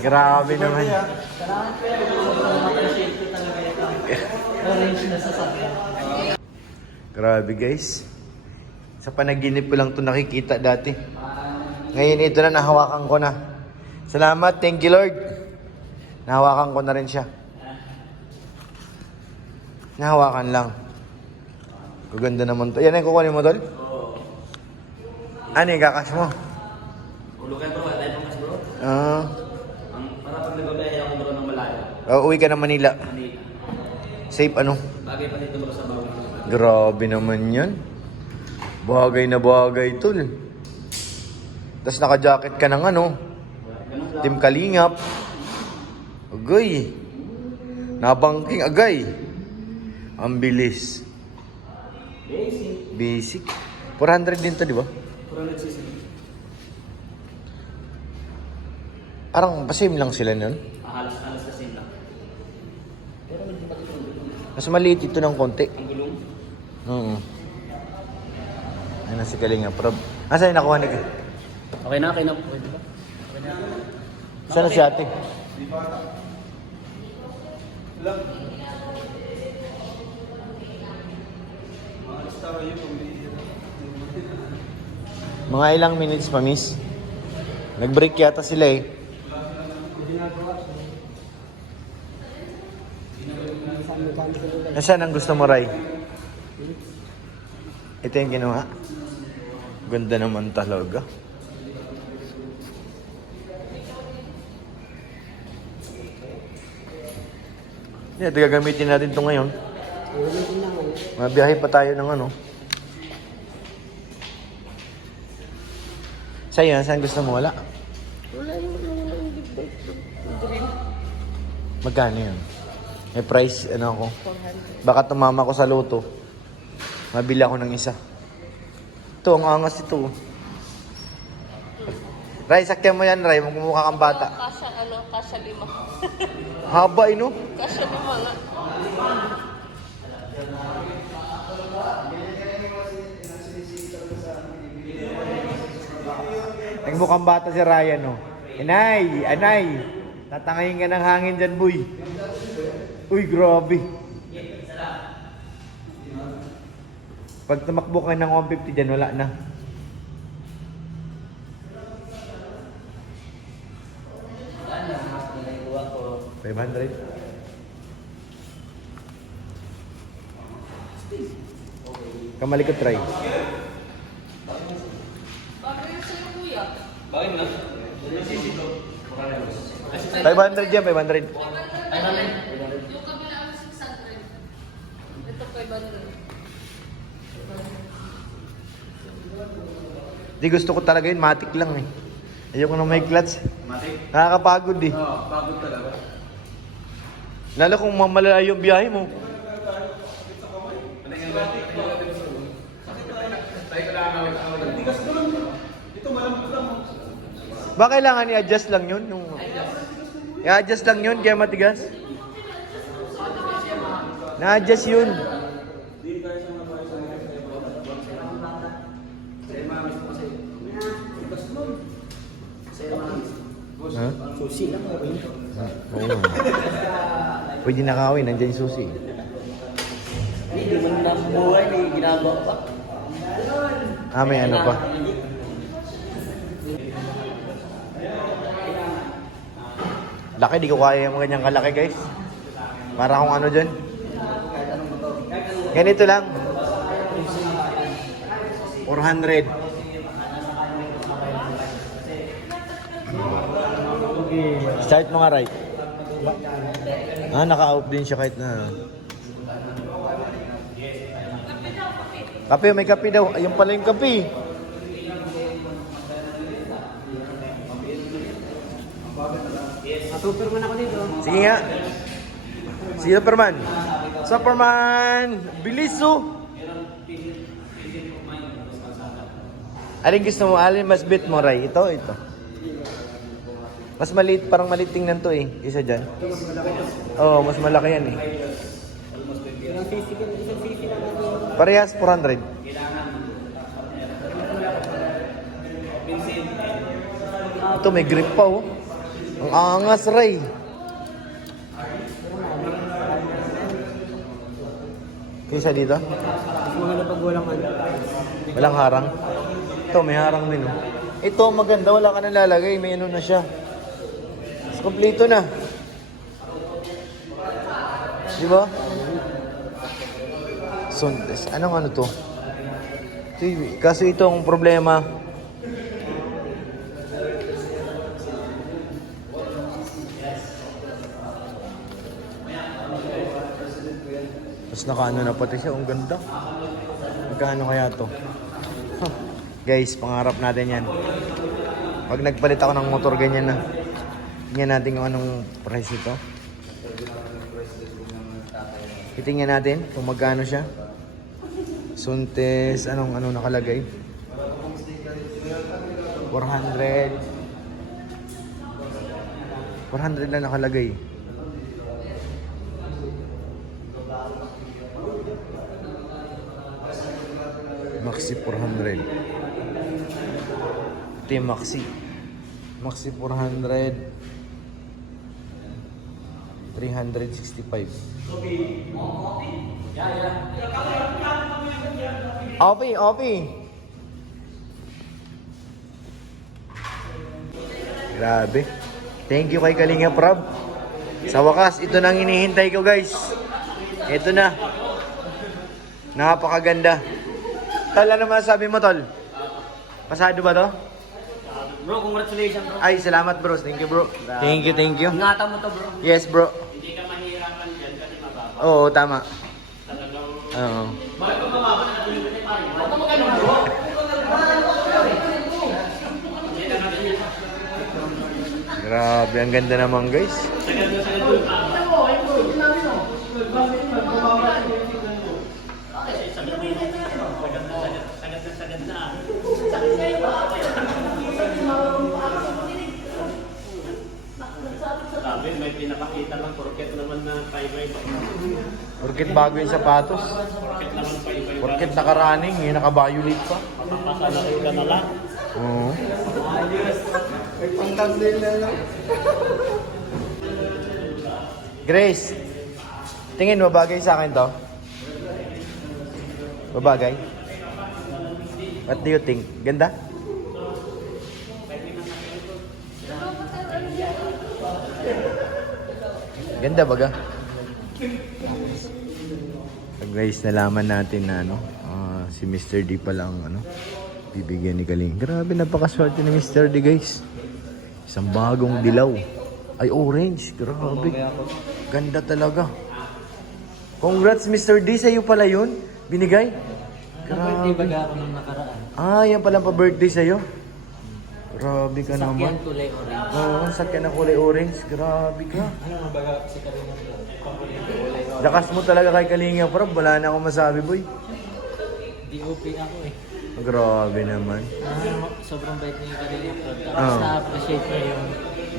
Grabe naman. Salamat po yan. Sobrang appreciate ko talaga ito. Orange na sasakyan. Grabe guys. Sa panaginip ko lang ito nakikita dati. Ngayon ito na, nahawakan ko na. Salamat, thank you Lord. Nahawakan ko na rin siya. Nahawakan lang. Gaganda naman to. Yan ang kukunin mo, Tol? Oo. Ano yung kakas mo? Ulo kayo bro, tayo pang bro. Ah. Para pag nagbabiyahe ako bro ng malayo. Uwi ka ng Manila. Manila. Safe ano? Bagay pa dito bro sa bawang. Grabe naman yan. Bagay na bagay, Tol. Tapos naka-jacket ka ng ano? Team Kalingap. Agay. Nabangking agay. Ang bilis. Basic. Basic. 400 din to, di ba? 400cc. Parang pasame lang sila nun. Halos kasi lang. Pero medyo matutulog. Mas maliit ito ng konti. Ang gulong. Oo. Ayun na si Kalingap. Nasaan yung nakuha ni Kalingap? Okay na. Pwede ba? Okay na. Saan na si ate? Mga ilang minutes pa, miss? Nag-break yata sila eh. Nasaan ang gusto mo, Ray? Ito yung ginawa. Ganda naman talaga. Ito gagamitin natin ito ngayon. Mabiyahe pa tayo ng ano. Sa'yo, saan gusto mo? Wala? Wala yung Magkano yun? May price, ano ako? Baka tumama ko sa loto. Mabili ako ng isa. Ito, ang angas ito. Ray, sakyan mo yan, Ray. Magmumukha kang bata. Kasya 5. Haba, no? Kasya 5 nga. Nagmukhang bata si Ryan, no? Inay! Anay! Tatangayin ka ng hangin dyan, boy. Uy, grabe. Pag tumakbo ka ng 150 dyan, wala na. Ko. 500. Kamali ko try. Bagay na. 500 yan, 500. Yung kabila ang 600. Ito 500. Di gusto ko talaga yun, matic lang eh. Ayoko na may clutch. Matik? Nakakapagod eh. Oo, pagod talaga. Lalo kung mamalayo yung biyahe mo. Ba kailangan i-adjust lang yun? I-adjust lang yun kaya matigas? Na-adjust yun. Ha? Susi lang. Oo nga. Pwede nakawin, nandiyan yung susi. Hindi man lang buhay, may ginagawa pa. Ah, may ano pa. Laki, di ko kaya yung ganyang kalaki guys. Para akong ano dyan. Ganito lang. 400. Start mo nga, right? Ah, naka-out din siya kahit na. Kape, may kape daw. Ayun pala yung kape. Superman ako dito. Sige nga. Si Superman. Superman! Bilis oh! Alin gusto mo? Alin mas bet mo, Ray? Ito, ito. Mas maliit, parang maliit tingnan to eh. Isa dyan. Oo, mas malaki yan eh. Parehas 400. Ito may grip pa oh. Ang angas, Ray. Kaysa dito? Mga pag walang ano. Walang harang. Ito, may harang din. Oh. Ito, maganda. Wala ka nang lalagay. May ano na siya. Mas kompleto na. Di ba? Sontes. Anong ano to? Kaso ito ang problema. Tapos nakaano na pati siya. Ang ganda. Magkano kaya to? Huh. Guys, pangarap natin yan. Pag nagpalit ako ng motor, ganyan na. Tingnan natin kung anong price ito. Titingnan natin kung magkano siya. Suntes, anong nakalagay? 400. 400 lang nakalagay. Maxi 400. Ito yung Maxi. Maxi 400. 365. Opi. Grabe. Thank you kay Kalinga Prab. Sa wakas, ito nang hinihintay ko, guys. Ito na. Napakaganda. Tol, ano masasabi mo, Tol? Pasado ba to? Bro, congratulations bro. Ay, salamat, bro. Thank you, bro. Thank you. Ingatan mo to bro. Yes, bro. Hindi ka mahirapan dyan kasi mababa. Oo, tama. Talagang Oo. bakit pa mababa na natin yung pare? Huwag ka magano bro. Hindi na natin yun. Grabe, ang ganda naman, guys. Sagad na doon. Sagad na. Sabi, may pinapakita lang, porket naman na 5-5. Porkit bago yung sapatos. Porket naman 5-5. Porkit nakaraning, yung naka-violet pa. Papasalarin ka na lang. Oo. Grace, tingin mo bagay sa akin to? Babagay? What do you think? Ganda? Ganda baga? So guys, nalaman natin na si Mr. D pala ang bibigyan ni Kaling. Grabe, napakaswerte ni Mr. D, guys. Isang bagong dilaw. Ay, orange. Grabe. Ganda talaga. Congrats, Mr. D. Sa'yo pala yun? Binigay? Nag-birthday baga ako nung nakaraan. Ah, yan pala pa-birthday sa'yo? Grabe ka Sakyan naman. kulay orange. Oo, sakyan na kulay orange. Grabe ka. Ano nga baga si Karina bro? Kulay orange. Lakas mo talaga kay Kalinga, Prab. Wala na akong masabi, boy. DOP ako eh. Grabe naman. Sobrang bait ni Karina bro. Tapos Oo. na-appreciate niya yung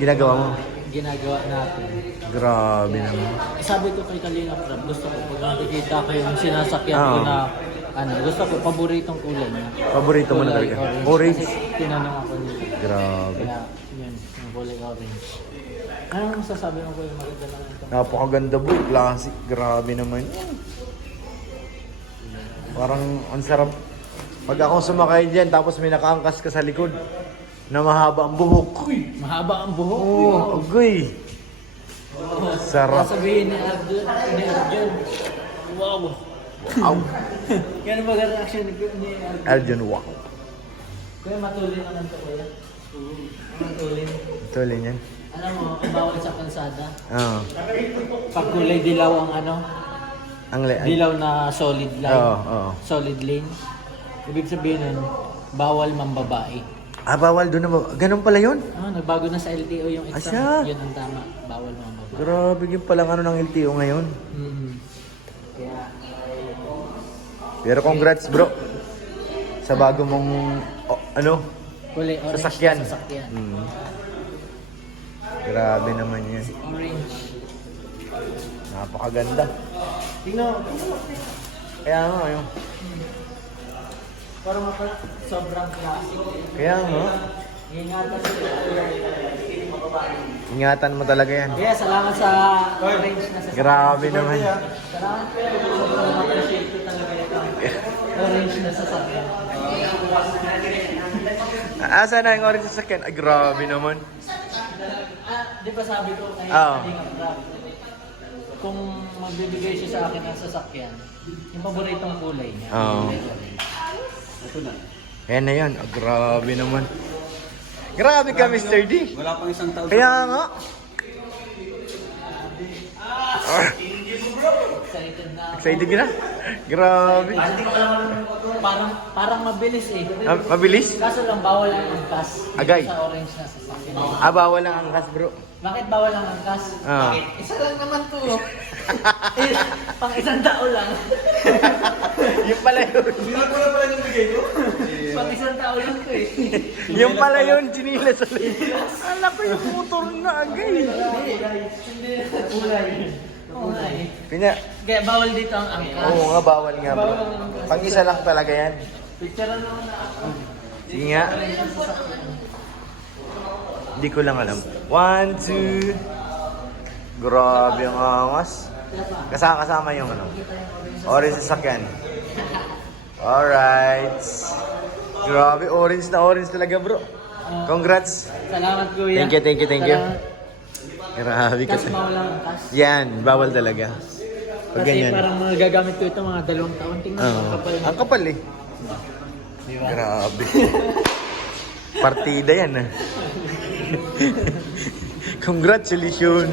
Ginagawa mo. ginagawa natin. Grabe naman. Sabi ko kay Kalina Prab, gusto ko pag nakikita ko yung sinasakyan ko Oo. na gusto ko, paboritong kulay niya. Paborito mo na Kulay talaga. Orange. Kasi tinanong ako niya. Grabe. Kaya yun, yung kulay orange. Ano masasabi mo ko yung maganda lang ito? Napakaganda, boy. Classic. Grabe naman. Parang ang sarap. Pag ako sumakay dyan, tapos may nakaangkas ka sa likod na mahaba ang buhok. Mahaba ang buhok. Oo, agoy. Sarap. Sasabihin ni Arjun, wow. Wow. Yan ang mag-reaction ni Arjun. Arjun, wow. Kuya, matulin ka lang ito, kuya. Matulin. Tuloy niyan. Alam mo, ang bawal sa kalsada. Oo. Pag kulay dilaw ang Ang dilaw na solid line. Oo. Solid lane. Ibig sabihin nun, bawal mambabae. Ah, bawal doon na ba? Ganun pala yun? Nagbago na sa LTO yung exam. Asya. Yun ang tama. Bawal mambabae. Grabe yung palang ng LTO ngayon. Mm-hmm. Kaya, Pero congrats, bro. Sa bago mong, kulay orange sasakyan. na sasakyan. Grabe naman yan. Orange. Napakaganda. Tingnan mo. Kaya nga, yun. Parang sobrang classic. Kaya nga. Ingatan sila. Ingatan mo talaga yan. Kaya salamat sa orange na sasakyan. Grabe naman. Salamat kuya. Sobrang appreciate ko talaga ito. Orange na sasakyan. Asa na yung orange sasakyan? Ay, grabe naman. Di ba sabi ko kay Oo. Kalingap Rap, kung magbibigay siya sa akin ng sasakyan, yung paboritong kulay niya. Oo. Ito na. Yan na yan. Ah, grabe naman. Grabe ka, Mr. D. Wala pang isang taon. Kaya nga. Excited na ako. Excited ka na? Grabe. Parang mabilis eh. Ah, mabilis? Kaso lang bawal ang angkas. Dito Agay. Sa orange na sasakyan. Ah, bawal ang angkas, bro. Bakit bawal ang angkas? Ah. Bakit? Isa lang naman to. Pang isang tao lang. Yung pala yun. Pang isang tao lang to eh. Yung pala yun, chinilas ulit. Alam ko yung motor na agay. Hindi guys, hindi kulay. Kulay. Pinya, Kaya bawal dito ang angkas. oo nga, bawal nga, bro. Pang isa lang talaga yan. Picturean naman na ako. Sige nga. Orange ang sasakyan. Hindi ko lang alam. 1, 2. Grabe ang angas. Kasama yung ano. Orange sasakyan. Alright. Grabe, orange na orange talaga, bro. Congrats. Salamat kuya. Thank you. Salamat. Grabe ka. Kas bawal ang angkas. Yan, bawal talaga. Pag Kasi ganyan. parang magagamit ko ito mga 2 taon. Tingnan mo, Oo. ang kapal. Ang kapal eh. Di ba? Grabe. Partida yan ah. Congratulations.